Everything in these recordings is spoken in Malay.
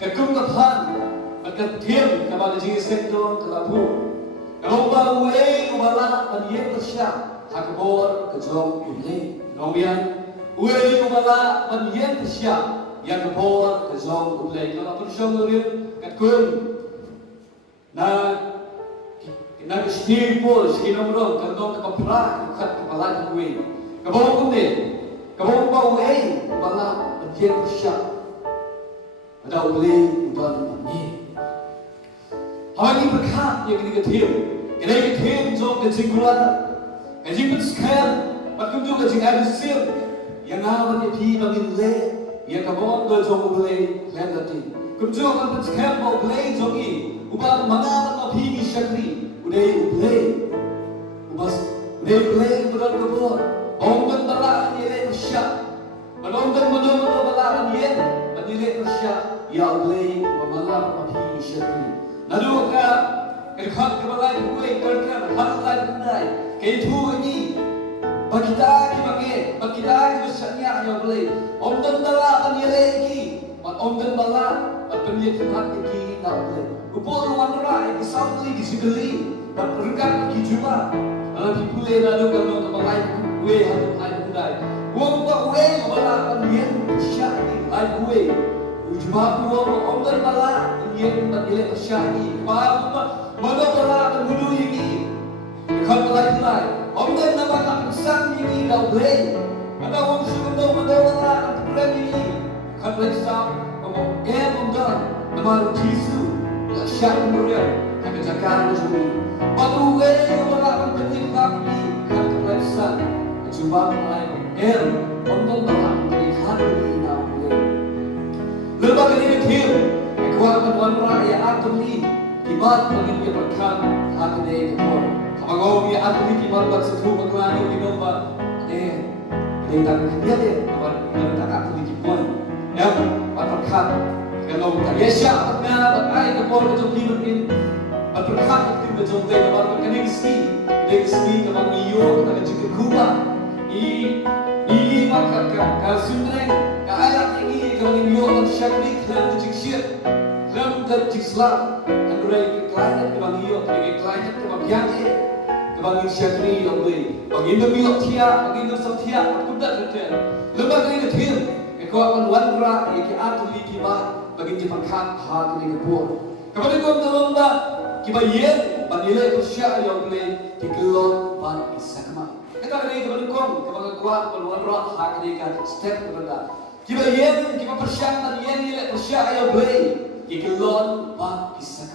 Kekum kapan, ketim kepada jenis sektor kelabu. Kalau bawa ubala panjang tersiap, hakbor kejong ubli. Kemudian ubala panjang tersiap, yang kebor kejong ubli. Kalau tersiap urin kekum, na kesini pun sekian orang kalau kepala kepala kuih. Kebor kemudian, kebor bawa ubala panjang tersiap. Ada boleh ubah ini. Hari berkat yang kita tim, kita tim jom kejingkulan, kejingkut sekian, maklum juga kejing ada sil, yang awalnya pi bagi le, yang kawan tu jom boleh lain nanti. Kemudian kalau sekian mau boleh jogi, ubah mana mana pi syakri, udah boleh berat kebor, orang balak ni le syak, orang balak ni Nilai Persia ya boleh memalap api syakri. Lalu kerja kebalai gue kerja halai kendai. Ketu ini bagita besarnya ya boleh. Omdan bala nilai ki, omdan bala penilai hati ki tak boleh. Kupur wanra saudi di sibeli, berkat ki juga. Lalu dipulai lalu kalau kebalai gue halai kendai. Uang gue bala penilai Persia gue ujma uang omdan bala yang menilai syahid mana bala menghulu ini kalau lain omdan nama insan ini dah boleh ada orang suruh bala program ini kalau Islam ngomong omdan nama Yesus syahid mulia kami jaga jumi batu bala penting ini kalau Islam cuma lain omdan bala penting ini Lepas ini tim, kekuatan wanita yang atlet kibat bagi dia berkat hati dia kepor. Kalau dia atlet kibat buat sesuatu berkelani di nomor, dia tak dia tak atlet kibat. Yang berkat kalau tak Yesus tak berkat kepor macam ni mungkin berkat itu macam dia kepor berkening ski kalau iyo kita juga kuat. Ini maka kalau sumber ayat ini kalau iyo syakri dalam jiksir dalam jikslam andai klien kebang iyo klien kebang biang kebang syakri yang boleh bagi iyo tiap bagi iyo setiap kuda kerja lepas ini kecil kekuatan wanra yang kita lihat bagi dipakai hati ini kebun kepada kaum dah kita banilai persia yang boleh digelon ban isakma kita ini kepada kaum kekuatan wanra hati ini kan step kepada kita persiapan nilai persiapan yang boleh digelon bak kisah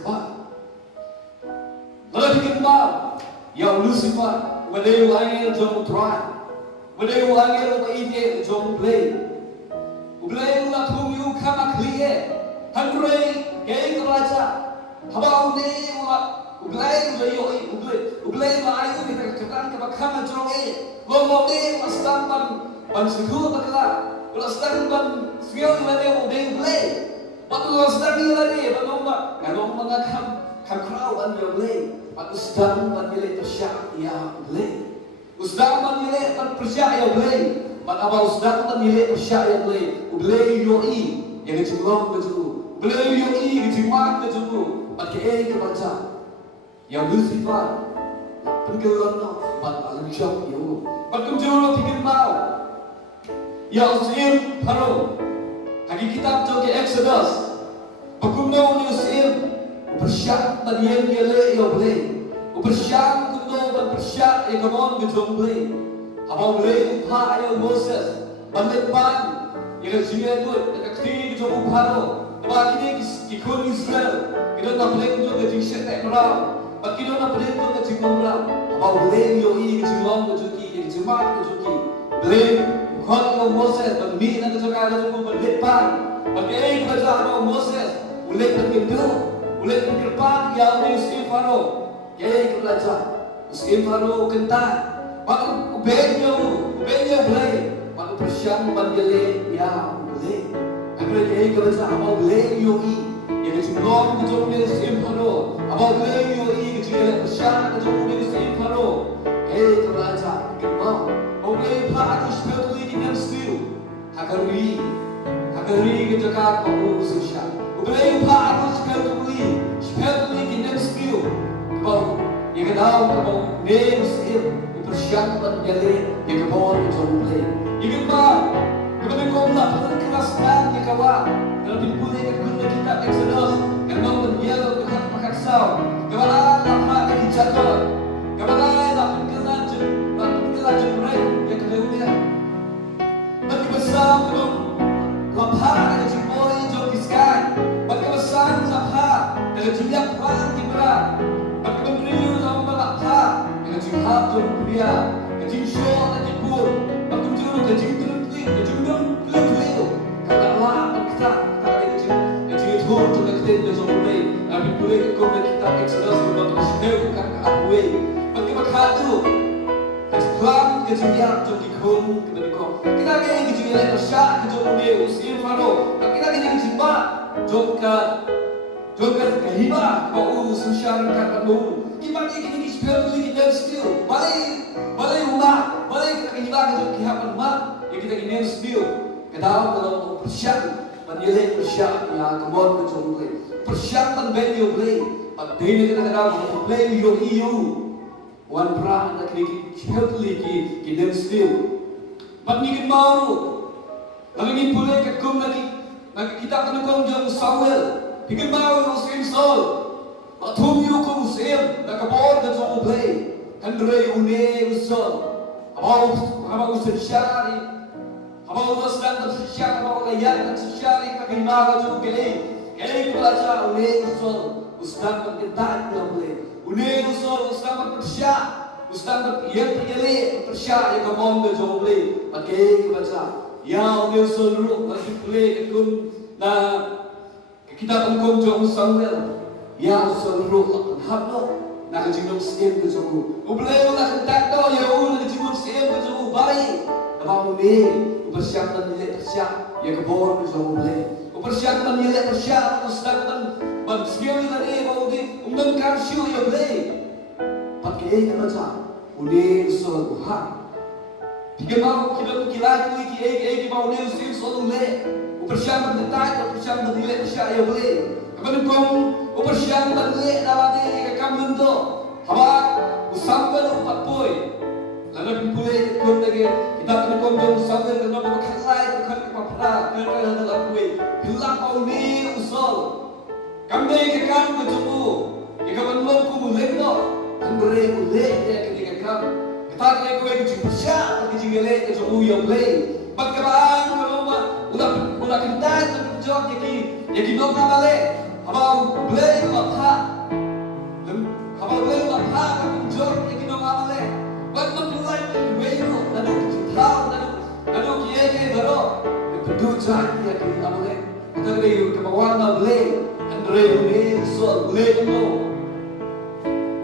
lalu dikenal yang Lucifer wadai wangi jom tuan wadai wangi rupa ide jom play ublay ulah tumiu kama kliye hangrei gay raja habau ne ublay la ayu kita kekan kama jom lomo ne mastampan bansuku bakla kalau sedang ban siang mana yang boleh, kalau sedang ni lagi, kalau mengakam kerau an yang boleh, kalau sedang ban nilai persiap yang boleh, sedang ban nilai persiap yang boleh, kalau sedang ban nilai persiap yang boleh yoi yang kecilong kecil, boleh yoi kecimak kecil, pakai kebaca, yang Lucifer, penggelan no, alam syok yo, pakai jauh pikir mau. Ya Usain Paro, hagi kitab jogi Exodus, bakumno ni Usain, bersyak banian yale yo boleh, bersyak kuno bersyak egamon gejong boleh, habau boleh upah yo Moses, bandepan, yang jiwa tu kekti gejong Paro, sebab ini kikun Israel, kita nak boleh gejong gejing syek merah, kita nak boleh gejong gejing merah, habau boleh yo i gejong gejogi, gejong boleh Kalau Moses bermi nanti juga ada juga berdepan, bagi kerja Moses, boleh berkedul, boleh berkepan yang Usain Faro, kerja Usain Faro kentar, waktu ubenya boleh, waktu persiapan bandele ya boleh, akhirnya kerja apa boleh yoi, yang sebelum kejadian Usain Faro, apa boleh yoi kejadian persiapan kejadian Usain Faro, kerja kemau, boleh pak aku Hagari kita kat bahu susah. Ubelai Kadau kamo name sim upersiapan gale yang kebon jomble. Ingin ba? Kemudian kau nak keras dan dikawa. Kalau dipulih ke guna kita Exodus, kalau menyel dekat makassau. Kemudian lama lagi jatuh. Kemudian lapin kelajun mereka yang kedua. Bagi besar belum lapha ada cipoy jom di sky. Bagi besar lapha ada ciyak perang di berat. Bagi menteri lama lapha ada cihat jom dia. Kecil show ada cipur. Bagi juru kecil terutlik kecil terutlik. Kalau lama kita kecil itu jom kita jom mulai. Tapi boleh kau kita Exodus untuk setiap kan aku. Bagi makan tu. Kelam kejulian jom dikun kemudian kau kita kini kejulian bersyak kejom dia usia faro kita kini kejimba jom kehiba kau ususya kan kamu kita kini skill kita skill balai rumah balai kehiba kejom kehiban mak ya kita kini skill kita kalau bersyak menilai bersyak ya kebon kejom play bersyak menbeli play pada ini kita kalau play yo Wan perang nak kini ki dem still. Pagnikin maru. Kami pulih ke kum lagi kita akan kong jang Samuel. Hikin maru usim Saul. Atum yu kum usim nakabor ke jong play. Andre une usol. Abau usim syari. Abau usdan tersyari. Abau layan tersyari kaki maru jong gele. Gele kulaja une usol. Usdan berketat yang play. Une usol ustan bersyak, ustan yang bersyak yang kemon berjumlah, pakai baca. Ya une usol ruh lagi boleh kun na kita pun jom Samuel. Ya usol ruh hablo na kejinum siem berjumlah. Boleh nak kentak do ya na kejinum siem berjumlah baik. Abang une bersyak dan nilai bersyak yang kemon berjumlah. Bersyak dan nilai bersyak ustan Sekali tadi baru di umumkan siu yang boleh pakai macam udah usul Tuhan. Tiga mau kita kira ki mau udah usul boleh. Upersiapan detai, upersiapan nilai bersyak yang boleh. Kemudian kau upersiapan nilai dalam diri kamu itu, haba usambil upat boy. Lalu boleh kau lagi kita kau jom usambil dengan kau kalai kau kepala kau dalam boy. Bila kau ni usul Kami kekam berjumpa, ikaman lo ku mulai no, kambere mulai ya ketika kam, kita kaya kue kecil besar, kecil gelek kecil yang mulai, bagaimana kalau ulah kental terjauh jadi dong namale, abang mulai apa, abang mulai apa terjauh jadi dong namale, bagaimana mulai weno, lalu tahu lalu kiai baru, berdua jangan ya kita namale, kita kaya kemauan namale. Andre so leno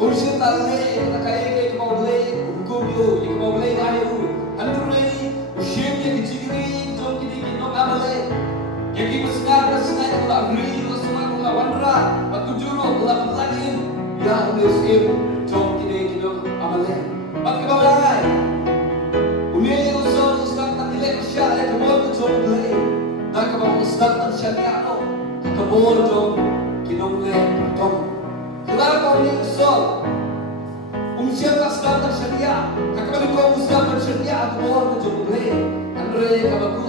urusan tale nak kaya mau beli hukum yo yang mau beli ayo Andre urusan yang diciri jom kini no amale yang kita sengaja ulah beri semua ulah wanra waktu juru ulah pelagin ya udah jom kini no amale pakai balai unih urusan tale syariah kebon jom beli nak kebon ustaz syariah no kebon jom kinongle tom kenapa ini usul siapa standar syariah kakak kau standar syariah kebon jom beli Andre kabaku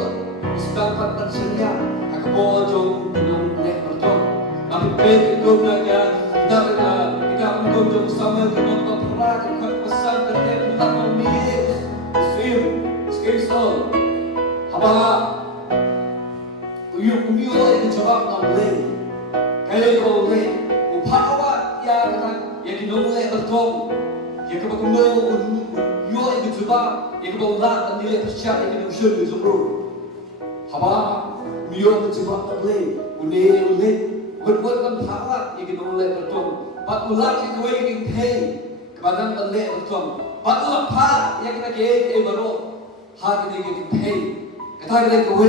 standar syariah kebon jom kinongle tom tapi pekong nanya kita jom sama kebon perang kakak pesan terkait tentang ini skill haba uyuk itu jawab boleh. Kalau kau boleh, upawa yang dinoleh bertong, yang kau kenal, yo itu coba, yang kau lah dan nilai percaya yang usul itu bro. Haba, yo itu coba boleh, boleh, buat kan upawa yang dinoleh bertong, patulah yang kau yang pay, kebadan noleh bertong, patulah pa yang kita kaya baru, hati yang pay, kata kita kau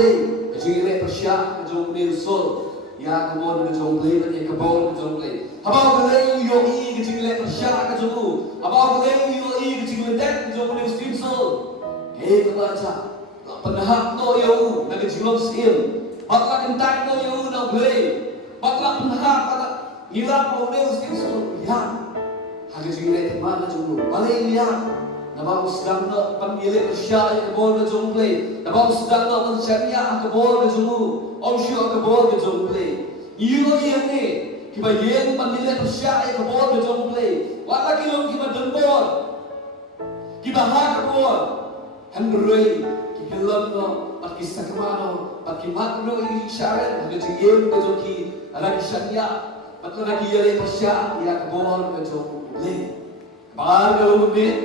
Jile persia kejong ni usul ya kebon kejong play dan ya kebon kejong play. Abang boleh yo i kejile persia kejong. Abang boleh yo i kejile dek kejong ni usul usul. Kebaca penahap no yo na kejilom skill. Bakla kentak no yo na play. Bakla penahap kata hilap no ni usul usul. Ya hanya jinglet mana jumlu Malaysia nabang sedang nak pemilik Persia yang kebol ke jumlah nabang sedang nak mencari kebol ke jumlu Om Syuk kebol ke jumlah iyo ni kita yang pemilik Persia yang kebol ke jumlah wala kilom kita dembor kita hak kebol Henry kita lemno pakai sakmano pakai makno ini syarat hanya jinglet ke joki lagi syariah Patla lagi yale Persia ya kebol ke jumlah Bagar kalau mungkin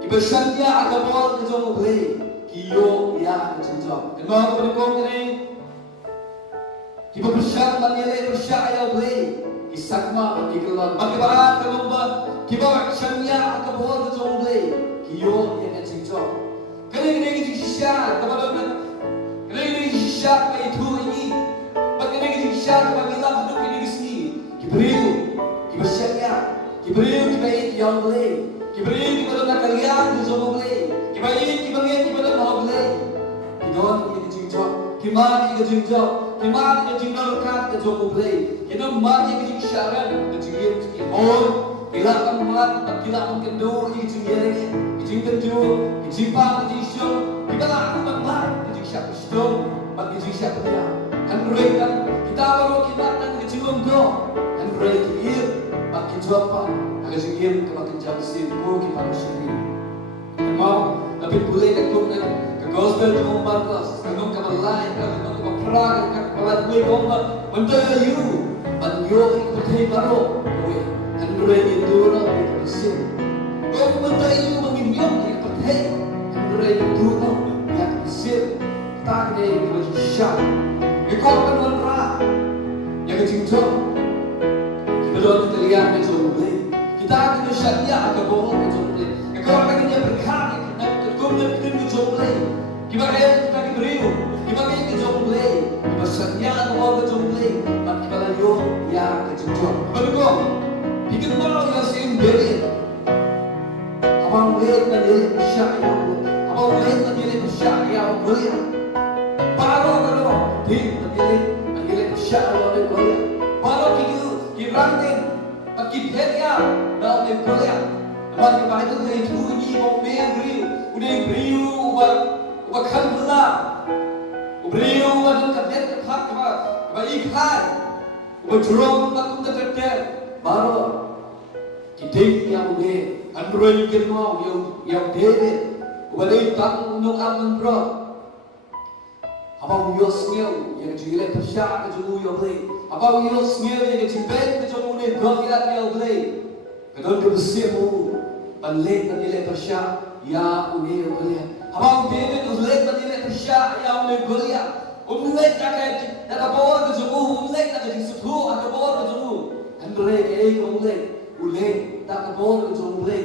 Kibasanya akabol ke jom boleh Kiyo ya kecenjong Kenapa pendukung ini Kibasyan manile Persia boleh Kisakma pagkikulan Magkibaan kalumba Kibasanya akabol ke jom boleh Kiyo ya kecenjong Kaya-kaya kisisya Kaya-kaya kisisya Kaya itu ini Kaya-kaya kisisya Kaya-kaya hidup ini di sini Kiberiu Kibasanya Kiberiu kibait yang boleh Kiberiu kibalang nakalian di jom boleh Kibait kibangin kibalang na boleh Kidon ikajingjok Kimani ikajingjok Kimani ikajingjok ke jom boleh Kidon mani ikajingsaran Ikajingjok Kihon Kilakang mat Kilakang kendo ikajingjere Ikajingtenjo Ikajingpang ikajingsyong Kibalang magmat Ikajingsyap isdom Ikajingsyap dia Kanrei kan Kita baru kibatang ikajingjong do Kanrei kihir Makin jawab, agak sikit makin jauh sih, kita harus sendiri. Mau, tapi boleh ke gospel ke Marcos, ke kamalai, ke perang, ke pelan gue bomba, menteri you, banyo ikut hei baru, gue, Andre itu lo ikut sih. Gue menteri you menginyok ikut hei, Andre itu lo ikut sih. Tak ada ikut syak, ikut penonra, yang kecil. Belum kita lihat ke jom boleh kita akan syariah ke bohong ke jom boleh kalau kita dia berkali kita tergolong ke jom boleh kita kita beriu kita ke jom boleh kita syariah ke bohong ke jom boleh tapi kita layu ya ke jom betul bikin malu yang sendiri abang lihat menjadi syariah abang lihat menjadi syariah boleh baru menjadi syariah boleh baru Ranting, pakai peria, dah ada peria. Lepas kita itu dari itu ni mau beriu, udah beriu, ubah kanbela, beriu, ubah tu kadet kepak, ubah ikan, ubah jerong, ubah tu terter, baru kita yang udah Android yang mau yang David, ubah dia tak untuk apa bro. Abang yosnya yang jelek Persia ke jemu yang boleh. Abang yosnya yang jibet ke jemu ni berkilat yang boleh. Kedon kebesimu balik ke jelek Persia ya uni yang boleh. Abang David balik ke jelek Persia ya uni boleh. Umlek tak bawa ke jemu, umlek tak jadi suhu, tak bawa ke jemu. Andre ke umlek, ulek tak bawa ke jemu ulek.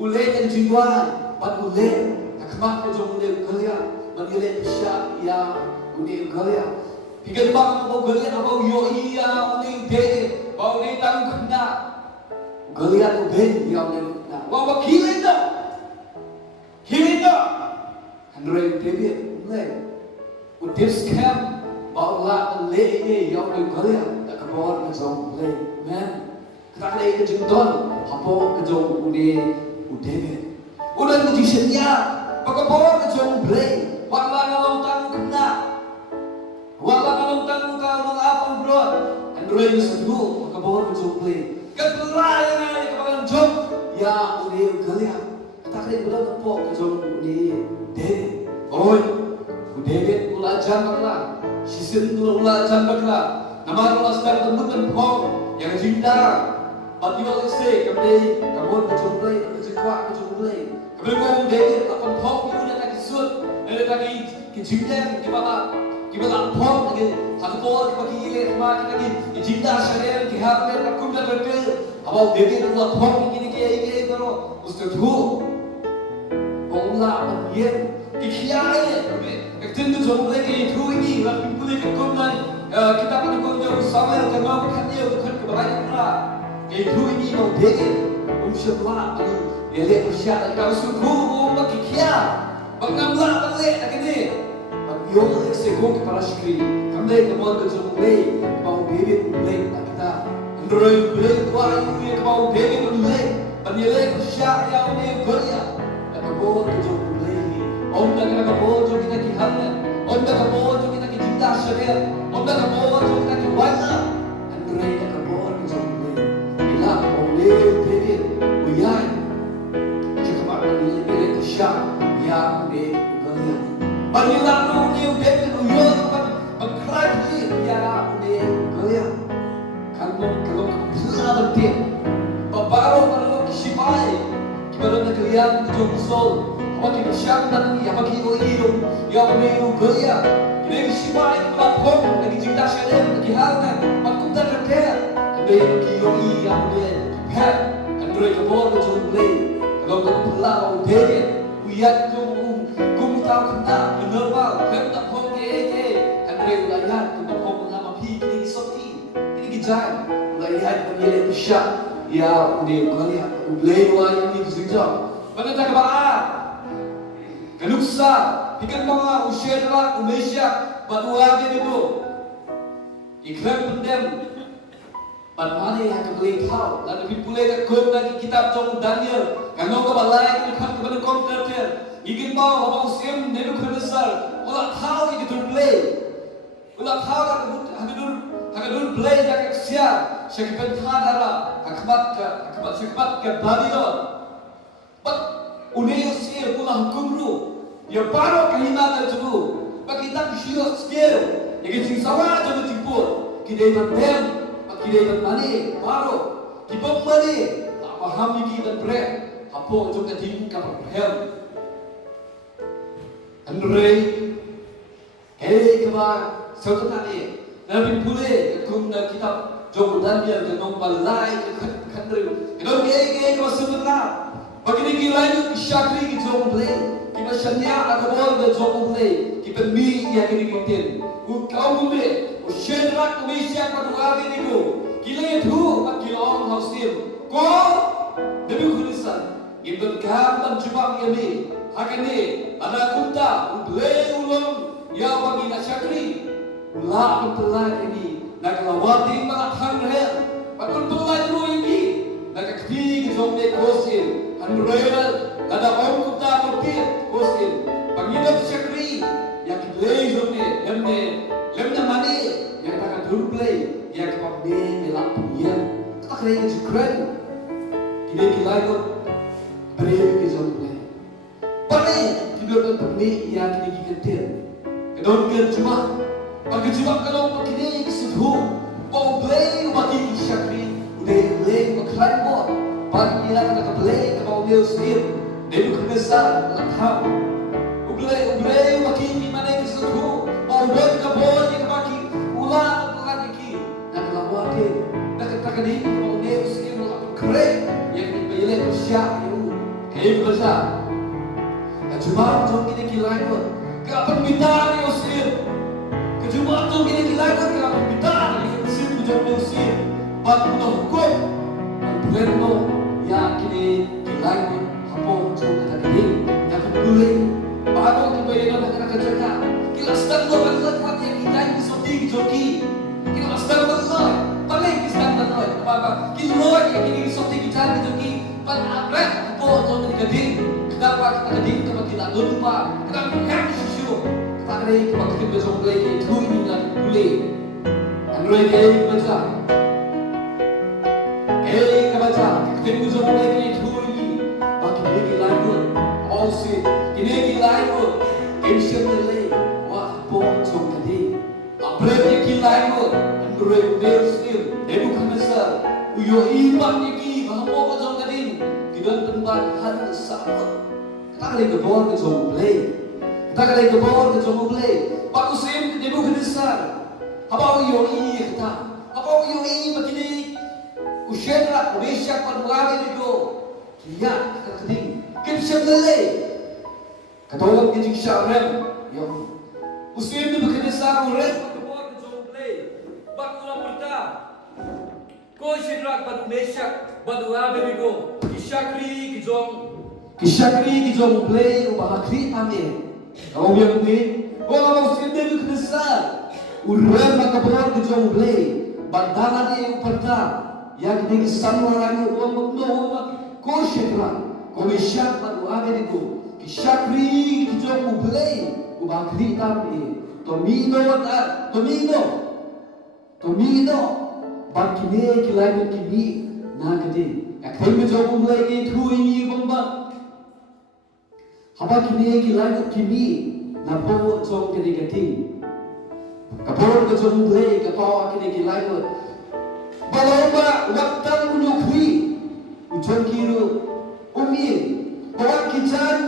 Ulek yang jiwan, bat ulek tak kemak ke jemu boleh. Menilai Persia ya uni galia. Pikan bang apa galia apa yo iya uni deh. Bau ni tang kena. Galia tu ben ya uni kena. Wah kilinda. Kilinda. Andre David mulai. Udip scam bau la le ye ya uni galia. Tak kabar ke jom mulai. Man. Tak le ke jendol. Apa ke jom uni David. Udah magiciannya. Pagkabawa ke jom mulai. Wala ngalong tanong kena. Wala ngalong tanong ka ng apang bro. Android sa dugo, magkabawa ng jumple. Kagpalaya nga ni kapalang jom. Ya, uli yung galia. Kataklit ulang na po ka jom uli David. Oy, David ula dyan bakla. Sisin ula dyan bakla. Naman ulas na temutan po. Yang jinda. But you always say, kami kabon ka jumple, kami jikwa ka jumple. Kami kong David, akong pong yun na nakisut. Nila lagi kijimden kibala pom lagi hakbol kibagi ile ma lagi kijimda sharian ki harle takumda berte abau dede Allah pom kini ke karo usto thu Allah ayen kiyaye ektin du jom lagi thu ini la pimpule ke kumna kita kan ko samel ke ma kan ye kan ke balai ra ke thu ini mau dede syukla ali ele usia ka ustu thu ma kiya Pagkamla balik na kini. Pag-yung eksego para sikri. Kamlay kamon ka sa mulay. Kamang bibit mulay na kita. Android mulay. Kuwain mulay kamang bibit mulay. Panilay siya yang may gaya. Nakabot ka dyan kulay. Om nakabot dyan kita kihangan. Om nakabot dyan kita kijita siya. Om nakabot dyan kita kiwala. Andray nakabot ka dyan kulay. Ila om leo pwede. Uyan. Kaya kapag panilay ko siya. Yang may gaya. Panilano niyo pwede. Uyan. Pagkragi. Yang may gaya. Kalong kapag din. Babaru kalau kisipai, kita nak kalian tu musul, apa kita siang dan ni, apa kita hidup, yang menu gaya, kita kisipai kita kom, lagi cinta syariah, lagi halnya, aku tak kerja, ada yang kita yang dia, pet, Android kabor tu jumlah, kalau kita pulau deh, uyat kum tahu kena, menerval, kita tak kom ke, Android layan, kita kom nama pi, kita kisoti, kita kijai, layan penilai syak. Ya, udah kali ublay yang ini kesudah. Mana tak kebaran? Kanuksa, ikan mga usyera, Malaysia, batuagin itu. Iklan pendem. Panmani yang kebeli tahu. Lalu dipulai ke kun lagi kitab Jong Daniel. Kanong kebalai kita kepada komputer. Ikan bau apa usim Nebuchadnezzar. Ulah tahu itu terplay. Ulah tahu hakadur play jaga sia. Syakibet hadara, akabat ke Babylon. But uneyo siya pula hukumru. Ya baru kahina terjuru. But kita kisiyo skill. Ya kita sawa jangan timpul. Kita iman dem, kita iman mani baru. Kita mani, tak paham kita break. Hapo juga tinggi kapal hem. Andrei, kebar sesuatu ni. Nabi pule kumna kitab. Jom Daniel dengan balai kendri. Kedua gay kau sebenar. Bagi ni lain syakri kita jom play. Kita syanya agak boleh jom play. Kita mi yang ini kita. Kau boleh. Usyedrak Malaysia pada hari ni tu. Kila itu kila orang hausim. Kau demi kulisan. Kita gambar cuma ini. Hakan ni ada kunta. Play ulang. Ya bagi nak syakri. Ulah pelai ini. Nakalawati malakhan rel. Pagkul tulay mo ini. Nakaktig jom de kosin. Hanrel. Ada om kuta mapit kosin. Pangidap syakri. Yang kiplay jom de. Lemna mani. Yang nakadurplay. Yang kapabbe melak punya. Kakray ka jikren. Kini kilay ko. Pareho ka jom de. Pare. Kidotan pagni yang kini kikantir. Kadon ka cuma. Pagkajibak kalau pagkini kesuduh. Pau-play bagi syakri. Udah play maklain mo. Pagi nila ka naka-play. Kapag uliw sir. Dahil kumesa. Lakhaw. Ublay bagi mana kesuduh. Pau-play ka po. Di ka bagi ulang ang lagi. Nakalawatin. Nakatakanin. Kapag uliw sir. Nakapag-correct. Yang ibayilay ko siya. Kaya ko siya. Kajibak jom kinikilain mo. Kapag mitari o sir. Cuma tu kita dilakukan kerana kita ini mesti tujuan mesti batu hukum perlu yang kini dilakukan apa cuma kita kini yang kedua baru kita bayar nak kerja kita sedang berbuat kuat yang kita ini seperti joki kita sedang berbuat paling kita sedang berbuat apa kita luar yang ini seperti kita ini joki pada abrak apa cuma kita kini kenapa kita kini kalau kita lupa kita yang sesuatu tak ada yang kita besok lagi itu yang boleh. Android yang baca, yang baca, kita besok lagi itu ini. Bagi lagi lain, also ini lagi lain, ancient delay, wah pocong tadi. Upgrade lagi lain, Android versi, Nebuchadnezzar, uyo iman lagi, wah pocong tadi. Kita tempat hal sama. Kita lagi kebor ke play. Kita lagi kebor ke play. Pak Usim Nebuchadnezzar. Apa uyo ini kita? Apa uyo ini begini? Usyedrak Malaysia Manuari itu. Dia keting. Kipsyam lele. Katawag kijing syarem. Yo. Usim Nebuchadnezzar uret kebor ke play. Bak ulang perta. Ko Usyedrak Malaysia Manuari itu. Kishakri kijong play ubahakri amin. Kau yang ini. Orang Muslim Nebuchadnezzar urat makabur ke jom play bandalan ni uperta yang kini kesan orang orang magno ko Shedrak, ko Meshach dan Abednego, ki Shakri ki jong ublay, ubakri kami, Tomino, bakine ki lain kimi nagadi, akhem ki jong ublay ki thui bomba, habakine ki lain kimi napo jong kedigati, kapor ki jong ublay kapaw akine ki lain balomba waktan unyukhui ujongiru umin bawat kijan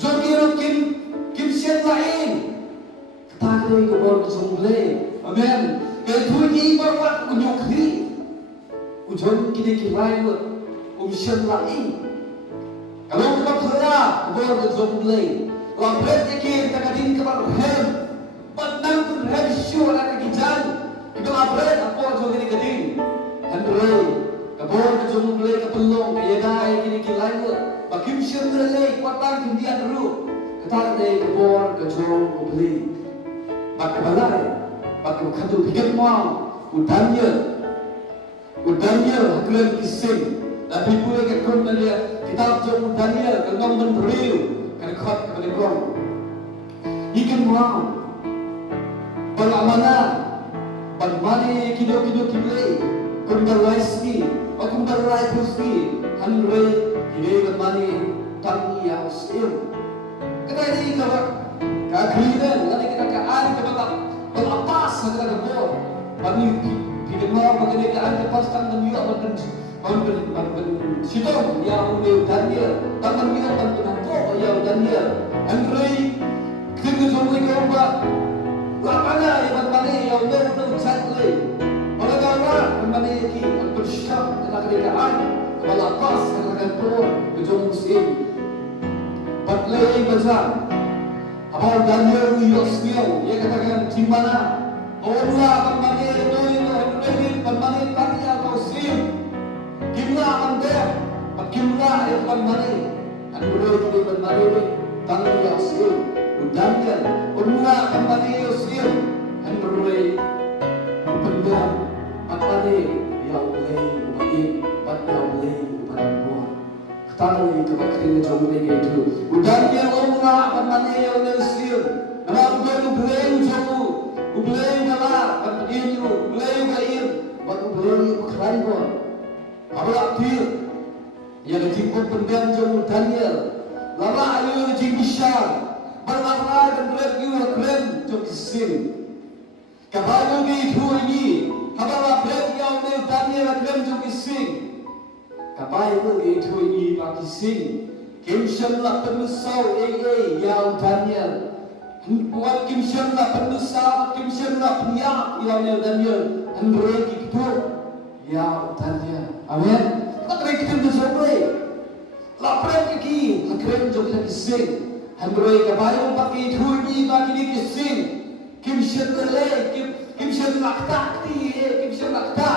jongiru kim siat lain ketakre kapor jongle amen ketuni bawat unyukhui ujon kini kilain siat lain kalau kapra kapor jongle lapret ikin takadin kapar hem patnang kun hem syur anak kijan itu apret apa jong ini keding handrei kapor ke jong mulai ke pelong ke yadai kini kilai ke bakim syur lelai kuatang kindian ru ketar dei kapor ke jong mulai bak balai bak khatu bigat mau udanya haklen kising tapi pula ke kon dia kitab jong udanya ke ngom ben beriu kan khot ke belakang ikan mau pengamanan Bagaimana kido kimlei, kumbalai ski, kumbalai puski, hanrei hidei bagaimana tangi yang sim. Kita ini kalau keagridan, nanti kita keari kebatak, belapas kita kebor, bagi kita mau bagi keari kepaskan menyuap sitong yang udah daniel, tangan menyuap menampo yang daniel, hanrei kita jomai keombak. Lapana yang mana yang udah catlay, orang orang mana yang bersyam dengan kerajaan, kepala pas dengan kantor kejong muslim. Patlay bazar, abang Daniel Yosmiau, ia katakan di mana orang mana yang mana tanya muslim, kimla anda, kimla yang mana, anda itu mana tanya muslim. Daniel, unra kembali Yosef, henry, upendam, apane, yang boleh, ubaik, pada boleh, pada buah. Ketali kebaktian jom lagi itu. Daniel unra kembali Yosef, nama boleh jomu, boleh nama, pada itu, boleh kain, pada boleh berkelain buah. Apalagi dia, yang dijemput pendam jom Daniel, lama ayu jimbishar. Berlapar dan berlaku akrem jom kisim. Kabayo ke itu ini, kabar akrem yang ne Daniel akrem jom kisim. Kabayo ke itu ini bagi kisim. Kimshan lah penusau yang Daniel. Buat kimshan lah penusau, kimshan lah penyak yang ne Daniel. Henry itu yang Daniel. Amin. Akrem kita bersoleh. Lapar lagi akrem jom kisim. Henry kabayo pakai thuri bagi ni kising, kimshan lele, kimshan lakta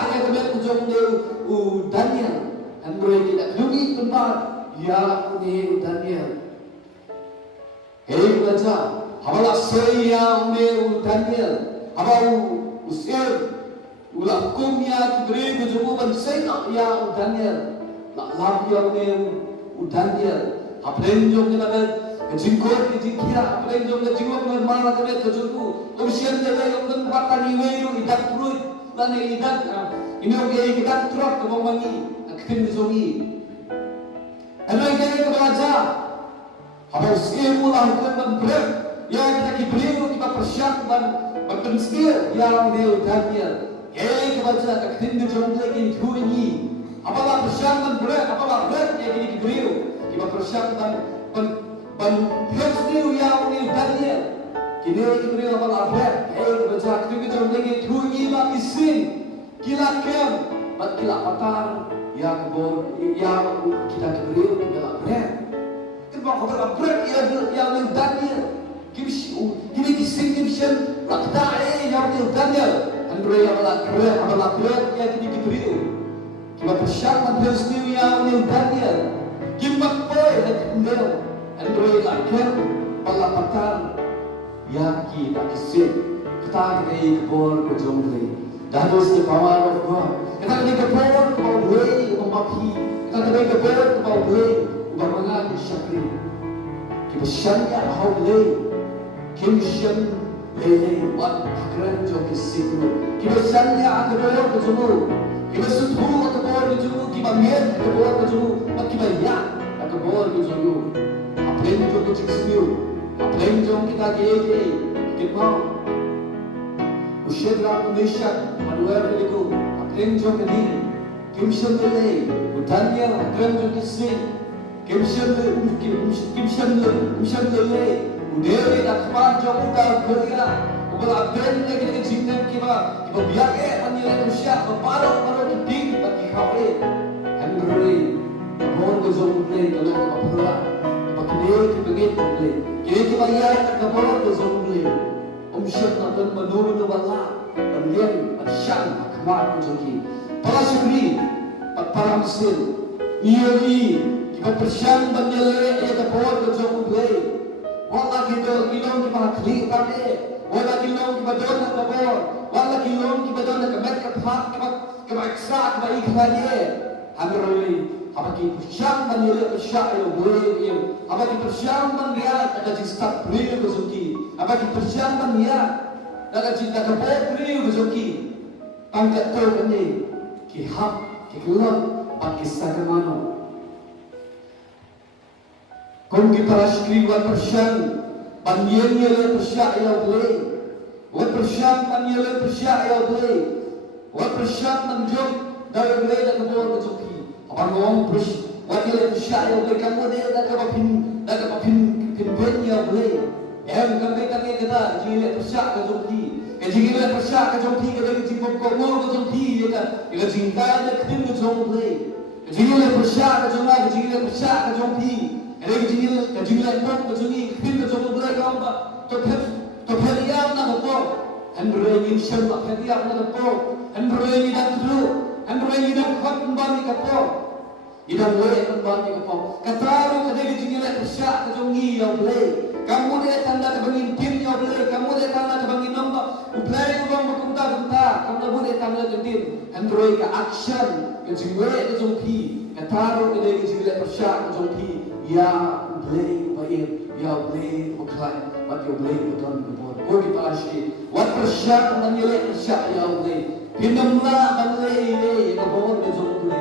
ya kemudian ujung dia Daniel. Henry tidak lagi tempat ya ni Daniel. Hei baca, habalah saya ni Daniel, habau usir, ulah kumya kibri ujung bansa ya Daniel, laklam yang ni Daniel, aplen jom kita Jingkor di jingkia, apa yang jom jingkor mana kena kejutku. Usian dia yang dan batang ini idak perut, dan idak ini orang idak teruk kemangi, akhirnya zomi. Henry kaya kebaca, apa usia mula hukum berat, yang kita kiberiu kita persiap dan berpenstir yang dia Daniel. Kaya kebaca akhirnya jom lagi itu ini. Apalah persiap berat, apalah berat yang kita kiberiu kita persiap dan Yesus yang ni Daniel, kini kita beri nama Albert. Baca kita jom lagi thuri bagi sin, kila kem, bat kila patar, yang kebor, yang kita beri kita Albert. Kita khabar Albert yang ni Daniel, kini kising kimshen, lakta yang ni Daniel, Andre yang Albert yang kini beri. Kita bersama Yesus yang ni Daniel, kita boleh hendel. Android akhir palapatan yang kita kisih kita kini kebor kejomli That is the power of God. Kita nagkakaroon ng mga buhay, ng mapi. Kita nagkakaroon ng mga buhay, ng mga syakri. Kibasyan niya ang buhay. Kibasyan lele, wat hakran jo kisiklo. Kibasyan niya ang karoon ng jumu. Kibasuthu ang karoon ng jumu. Kibamir ang karoon ng jumu. Makibayak ang karoon ng jumu. Aplen jo kisiklo. Aplen jo kita kiyeke. Kibao. Ushedra Meshach, Manuel Veliku, Akrem Jokadi, Kimshan Lele, Utanya, Akrem Jokisi, Kimshan Lele, Udere, Akman Jokuta, Korea, Ubala Akrem Lele, Jinem Kiba, Biake, Anila Usha, Paro, Kiting, Pakikawe, and Gray, Amon the Zomble, the Lord of Pura, Pakine, Kipagate, Kirikimaya, Kabor, the Zomble. Umsyat natin menurut wala Pemlihat at siyang akmat menjadi para syukri at para mesin iyoi kita persyang banyale ya kapor ke jauh play wala kita ilong kita klik pade wala ilong kita don na kapor wala ilong kita don na kamet kaphat kita ekstra kita ikhlanye hamroi apaki persyang banyale persya yo boleh yo apaki persyang banyale ada jistak beli bezuki apaki persyang banyale dalam cinta kepada beliau bezoki pangkat tu ini kihap kikulon pakistan kemana kau kita raskri buat persyang banyak le persyak yang boleh buat persyang banyak le persyak yang boleh buat persyang menjom dari boleh dan kepada bezoki apa ngomong pers buat le persyak yang boleh kamu dia dah kepapin yang boleh yang kami kita jile persyak ke jompi jile persyak ke jompi ke dari jimbok komo ke jompi ya ila jingka de ketim ke jompi jile persyak ke jompa jile persyak ke jompi dari jile pok ke jompi ketim ke jompi ka ba to pheriam na ko handre ni shan ba pheriam na ko handre ni dan dulu handre ni dan khat ban ni ka ko ida le ban ni ka ko kataru ke dari jile persyak ke jompi ya boleh kamu dia tanda kebangin tim yang boleh, kamu dia tanda kebangin nombor, uplay ubang berkunta, kamu boleh tanda kedim, android ke action, ke jiwa ke jompi, ke taruh ke dari jiwa persyak ke jompi, ya uplay baik, ya uplay uklay, wat ya uplay beton kebor, kau kita asyik, wat persyak menilai persyak ya uplay, pinamlah menilai kebor ke jompi,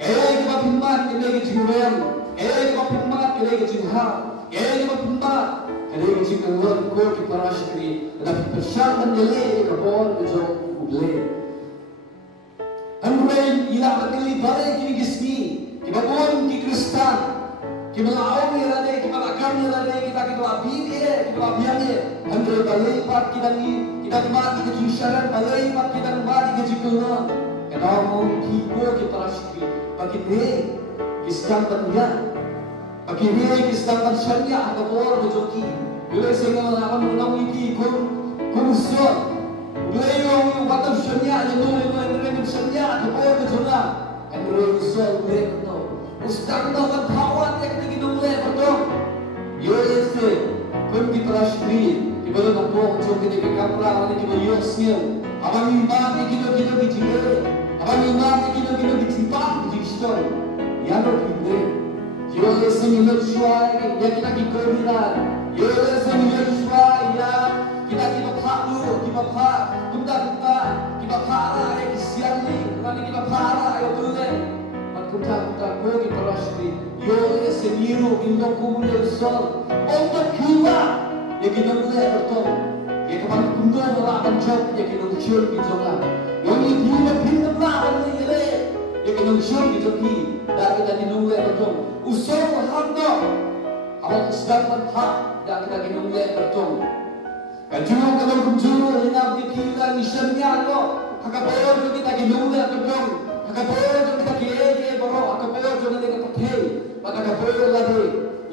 kita pinmat ke dari jiwa, kita pinmat ke dari jiwa. Kaya mapumba, kaya yung sikangon ko ki parashkri, na persyak mandali kapon kejo uble. Anwen ila patili bare ki gismi, ki babon ki kristan, ki malaw ni rade, ki malakam ni rade, kita labini ki labiane, andre balai pat kita mati ke jisharan balai pat kita mati ke jikunan. Kaya mo ki ko ki parashkri, pagi de kiskan tanya. Pagkibigay kistan syariah atau por bejoki. Bila sehingga akan menang iki kumsyon. Bila yung batang syariah yang boleh menerima syariah atau por bejona. Kan resol boleh no. Ustaz no kan thawat ek lagi no boleh betul. Yo ese kun di prashri. Ibalo na po jo kini ke kamera ani ki yo skill. Abang imam ki kilo bijile. Abang imam ki kilo bijimpa bijistol. Yano kinde. Yo lesson ilo shwai ya kita kikomiran. Yo lesson ilo shwai ya kita palu, kita para ya kisiani, kita para ya tulen. Kita ko kita rashri. Yo lesson ilo indo kumule sol. Untuk kita ya kita mulai bertol. Ya kapan kundo melawan job ya kita ucur kita lah. Yo ni dia pindah melawan ni ya kita ucur kita ki. Dah kita dinulai bertol. Usai hamdo, awak sedang hak dan kita kinumlek bertong. Kajung kalau kunjung hina dikira misalnya lo, kakapor kita kinumlek bertong, kakapor kita kiege boro, kakapor kita pakai, kakapor lagi.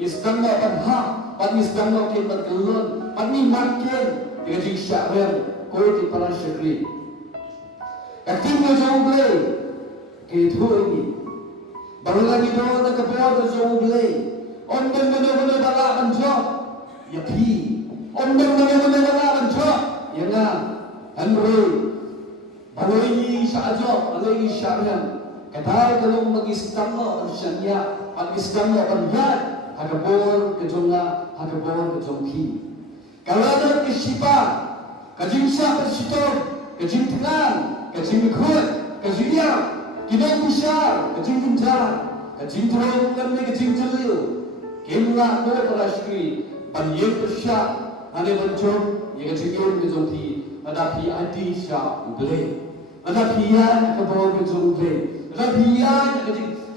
Islam akan hak, pan Islam akan berkelon, pan ni makin dengan jisyaran kau di para syekh. Katimnya jauh boleh, gitu ini. Baru lagi doa nak kepada jauh boleh. Ondang mana bala anjak, ya pi. Ondang mana bala anjak, ya na. Android. Baloi syajok, baloi syarian. Kadai kalau mag-istam mo ang syanya, mag-istam mo ang yan, hagabor kejongla, hagabor kejongki. Kalau kesipa, kajimsa kesitog, kajimtengan, kajimikut, kajimiyam, kinong busyar, kajimtunjar, kajimturong lamni kajimtulil. Kemla ko parashkri, banyek persyak, ane bancong, yang kajimiyam kejongki, adapi adi sya ublay. Adapiyan hagabor kejongki. Adapiyan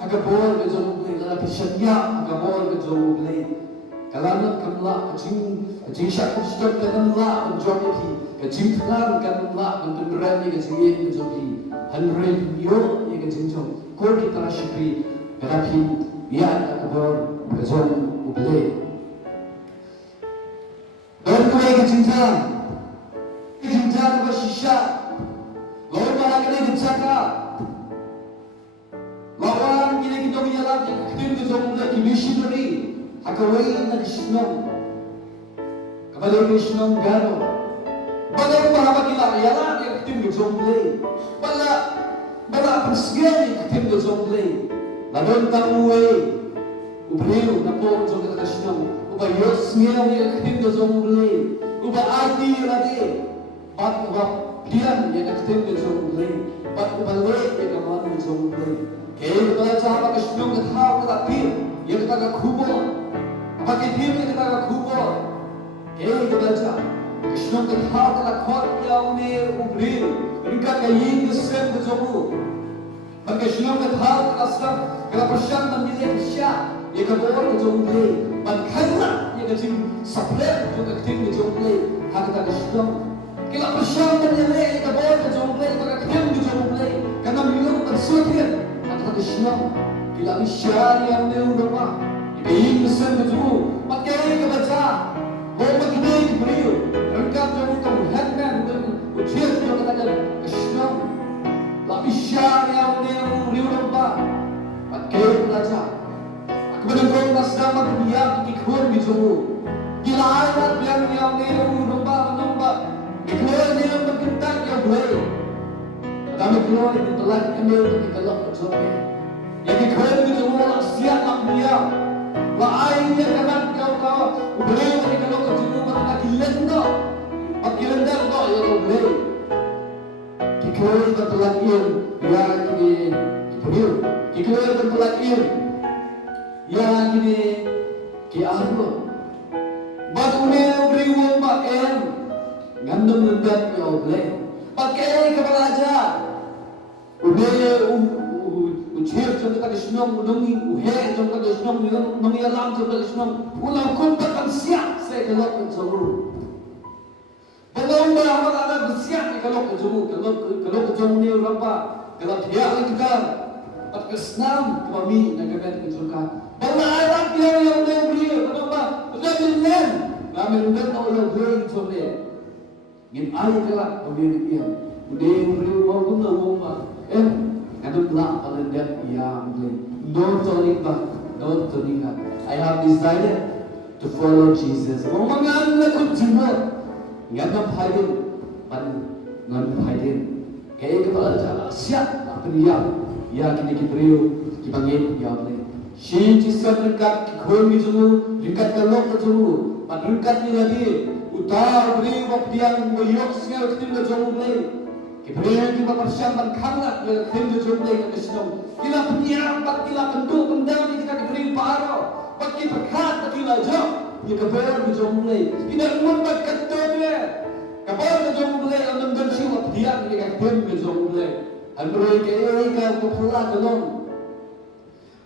hagabor kejongki, adapisyanya hagabor kejongki. Kalanat kamla kajing syak kajing kanla kajongki, kajing tlan kanla kantunrani kajing kajongki. Hanren yo ye kajing jong. Kor kita syukri adapi ya hagabor kajong ublay. Don kue kajing tan bersisya. Lawan malakane kajaka. Lawan kini kita biarlah kajing kajong ublay missionary. Hakaway na kisnong kabalo kisnong gano balang bahaba kilakayala yung kitim ng zomblay bala pansgyan yung kitim ng zomblay ladon tanguway ubliw na po yung kisnong uba yos ngayon yung kitim ng zomblay uba ati yung ati bat uba diyan yung kitim ng zomblay bat ubalik yung kaman ng zomblay kaya bala sa haba kisnong kathaw katapir yung katagakubon Apakah dia kata kubur? Kau baca. Krishnam kata kata khot yang ne ubril. Mereka kain kesem kejomu. Maka Krishnam kata kata asam kata persyam mandile persya. Ia kabur kejomu le. Mankanlah ia kajim saplek juga ketim kejomu le. Hak kata Krishnam. Kila persyam mandile ia kabur kejomu le. Kata ketim kejomu le. Karena minum bersuatian. Hak kata Krishnam. Kila isyari yang ne urama. Kain kesan kejumu, pakai kebaca, bawa pakai beriu, rengkap jamu kamu hengan, ujian juga katakan kesenang, tapi syar yang beriu nampak, pakai kebaca. Aku menunggu nasdaq dunia kikun bijumu, gila ayat yang beriu nampak, kikun yang berkentak yang boleh. Kami keluar itu telah kembali kita lakukan sampai, yang kikun bijumu lah siap dunia. Lainnya kanan kau ubray ni kalau kejumu mata kilenda akilenda kau ya ubray kikoi bertelakin ya kini kibur kikoi bertelakin ya kini kiaru batune ubray wong en ngandung lendat ya ubray pakai kepala aja ubray ujian jangka Krishnam unungi uhe jangka Krishnam unungi alam jangka Krishnam ulang kumpat kan siap saya kelak kejomu belum beramal ada bersiap kalau kejomu ni berapa kalau dia kita at Krishnam kami nagagat kejurka bala alam dia yang beli kenapa belajar kami udah tahu yang beli jomle ngin ay kelak kami dia udah beli wong na wong Kadang lang kalendat yang don't turning back. I have decided to follow Jesus. Mangan na kunjungan, ngam phaidin. Kaya kepala jala siap apa dia? Ya kini kipriu kibangin ya boleh. Si Jesus dekat khoi mijumu, dekat kelok kejumu, dekat ni lagi. Utar beri waktu yang boyok sial ketim kejumu boleh. Kibaya kita persiapan kangat dengan tim jumlah yang Krishnam. Kila penyiar, kila bentuk pendam kita kiberi paro, bagi berkat kila jauh. Ia kibaya jumlah. Tidak membuat ketubnya. Kibaya jumlah yang mendensi waktu dia dengan tim jumlah. Android kaya kaya kepala kelong.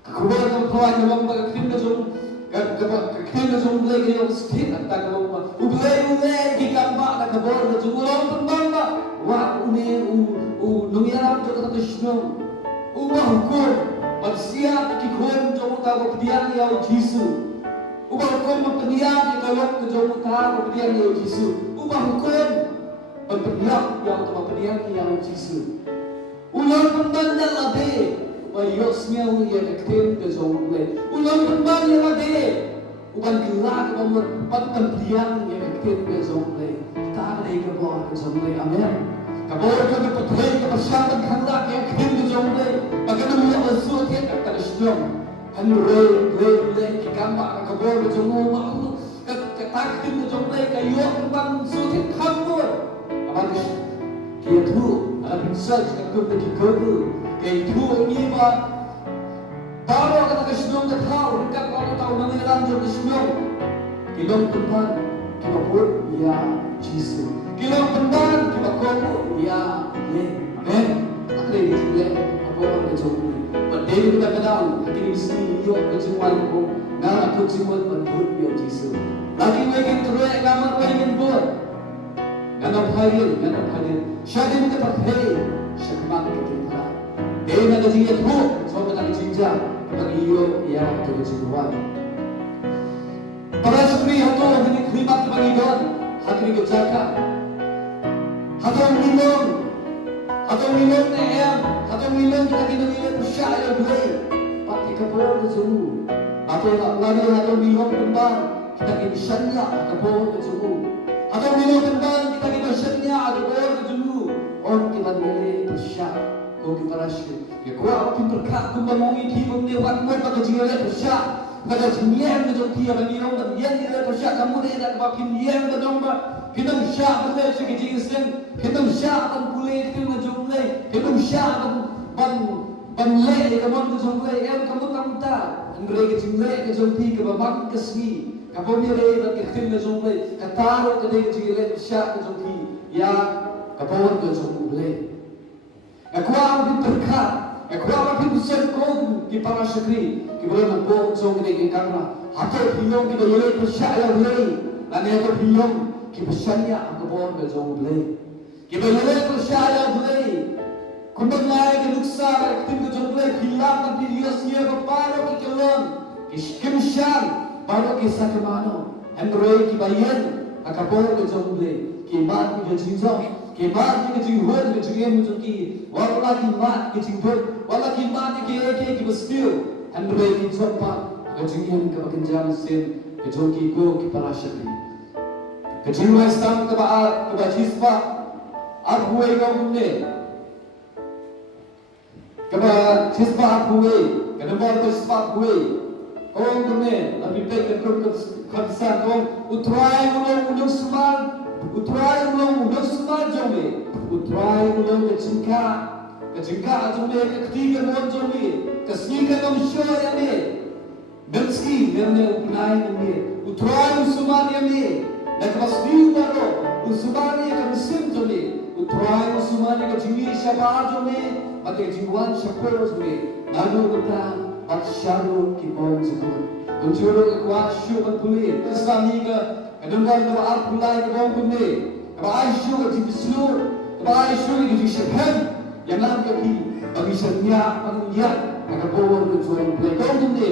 Kibaya kepala kelong bagi tim jumlah. Kibaya jumlah kaya sedih tak kelong. Ulay gigambar na kibaya jumlah pembamba. Wah nungiaram jauh kata Krishnam, ubah hukum, bersiap kikun jauh tahu kedian yang Yesus, ubah hukum berpeniak kalau jauh tahu kedian yang Yesus, ubah hukum berpeniak yang tahu kedian yang Yesus, ulang pembanda lade, wayosnya yang ketim jauh le, ulang pembanda lade, ubah gelak berpeniak yang ketim jauh le, tak ada yang berbuat jauh le, amen. Kaboy ka napatay ka pasyatan kanlak yang khin ka jongle. Pagkanong yung masulit at kalasyon. Hanurey, lay, kikamba ka kaboy ka jongo. Katakin ka jongle kayo ang bang sulit kambor. Kapagis, kaya tu, alapinsad ka kumpa kikobu. Kaya tu, ini ba, taro ka nakasyong ka tao, hingkat ko ang tao nangilang dyan kasyong. Kilong kumpan, kipapur, ya, Jesus. Kilong kumpan, kipakobo, ya, ye, amen. Akhirnya dijile, apa orang kejauhan. Berdiri kita kenal, akhirnya mesti iyo kejauhan ko, ngal aku cuma berbud ya Jesus. Lagi wegin terus, ngamat wegin bud. Ganap hayin. Syadin kita pakai, syakman kita. Dia nak jadi tu, so kita cinta, kita iyo ya kejauhan. Para syukri hato, ini khidmat Panginoon, akhirnya kejaga. Hatong minum na ayam, hatong minum kita kinamilin po siya ay aglay. Pati kapor na suhu. Lagi hatong minum kembang, kita kinisyan niya at kapor na suhu. Hatong minum kembang, kita kinisyan niya at kapor na suhu. Orang kita nilai po siya, kung kiparasyo. Yakuha ako pinterkat kung mamungi tibong niwan mo, pagkajingalay po siya. Kada jinyen na jong tiya Panginoon, at yan nilay po siya, kamunay na kapapinyen na jong ba, Hinam siya ang lay sa kajingasin, hinam siya ang kulay ito na jonglay, hinam siya ang banlay, kamang na jonglay, ang kamutamta, ang ray kajinglay, kajongti, kababang kasmi, kapumiray, at kakim na jonglay, kataro kaday kajinglay, siya kajongti, ya, kapawag na jonglay. Nakuha ang pinterkat, nakuha ang pinterkat ko, kipara syakri, kipara ng buong jonglay kay kamra, hato hiyong kinayulay ko siya ay lay, nangyay ko hiyong, Kipasanya ang kapon ka jong blay. Kibayalay ko siya ang blay. Kung maglay ka nuksa ka ikitim ka jong blay, hilap ang piniyas niya ka paro kikalon. Kiskimsyan, paro kisakimano. Henry kibayan, ang kapon ka jong blay. Kimat ka jingjong, kimat ka jinghod ka jingin mo ki. Wala kimat ka jinghod, wala kimat ka eke kibaspil. Henry kinjong pa, ka jingin ka makinjam sin, ka jong ki ko kiparasyakin. Kejiwa Islam kebaat kebajispa akuwe kaumne kebajispa akuwe kedemor kespa akuwe kong kene lebih baik kedem kebisan kong utrai mulong undang semal jome utrai mulong kejengka jome ketiga mon jome kesnika nom syo yame Benski yame upnai yame utrai usuman yame Nakapasliw baro, usumani ka misim jome, utray usumani ka jimi syaba jome, pati jiwan syakor jome, nado kita paksyaro kipon jikun. Kunjuro ka kwasyo matpuli, islami ka, kadunggan ka maat pulay ka bong kumne, kabaasyo ka jibislur, kabaasyo ka jibisyahan, yang lang ka ki, pagisyan niya, pangyat, nakapawag ka juwan pulay kong kumne.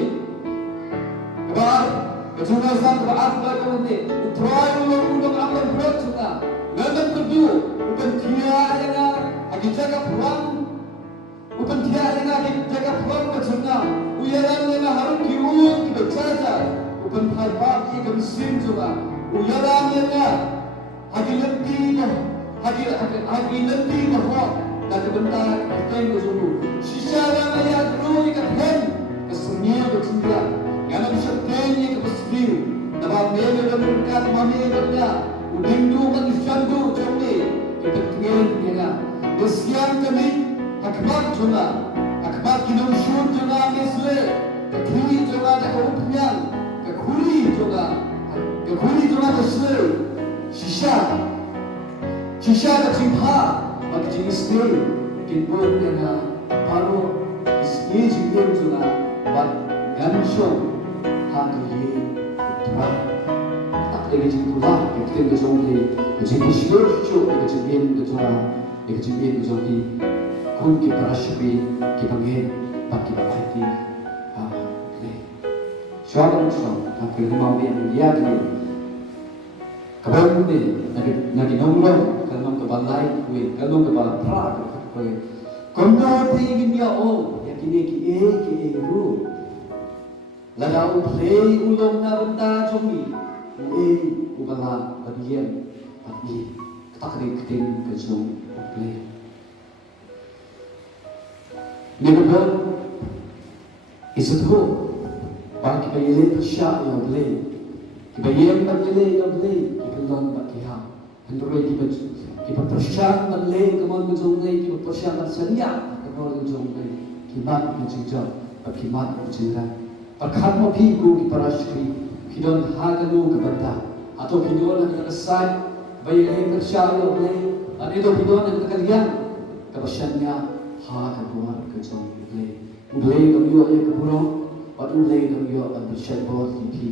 Kejungan sang kebaat belakang ini, utrai ulung alam berat juga. Ngadam kedua, bukan dia yang lagi jaga perang, bukan dia yang lagi jaga perang kejungan. Uyaran yang harus diurut kita jaga, bukan hal bagi kemesin juga. Uyaran yang lagi letih bahwa lagi bentar kita yang berjumpa. Secara ayat dulu dikatakan kesenyian bercinta. Yang syaitannya kepesliu, dapat mele dan berkat mamele udingdu manusiandu jomne, kepentingan dia. Desian kami akbar jona, akbar kinausyur jona mesle, kekiri jona tak kerupian, kekuri jona mesle, shisha kecimha, bagi jenis ni, kinpun dia paru, isni jingir jona, bat gansyong. Hangye utrai, tak lagi jingkulah, kita kejongki, kejingkusyur, kejingin kejora, kejingin kejongki, kun kiparasyabi, kipangin, tak kipahati, le. Syarang, tak kelimam yang dia ni, kawan ni, nagi nonglo, kalau kebalai, kalau kebal prak, kondo tinggi dia yakini ki ru. Ladau play ulong na benda jomi, ubala bagian, tapi tak ada keting kejong. play. Nibabon, isutho, para kibayilin siya yung play. Kibayilin paglilin yung play, kipulon bakiha. Handroy kipaprasyan paglilin, kamon mo yung play, kipaprasyan pagsanya, kamon mo yung play. Kimat mo yung job, pagkimat mo yung job. Pagkat mo pigo kiparashkri, kidon hagano kabanta. Ato kidon ang nakasay, bayilin siya yung play. Ano ito kidon ang nakaliyan? Kapasyan niya, hagano ka yung play. Ulay ng iyo ay kapurong, at ulay ng iyo ang bersyad bawat lipi.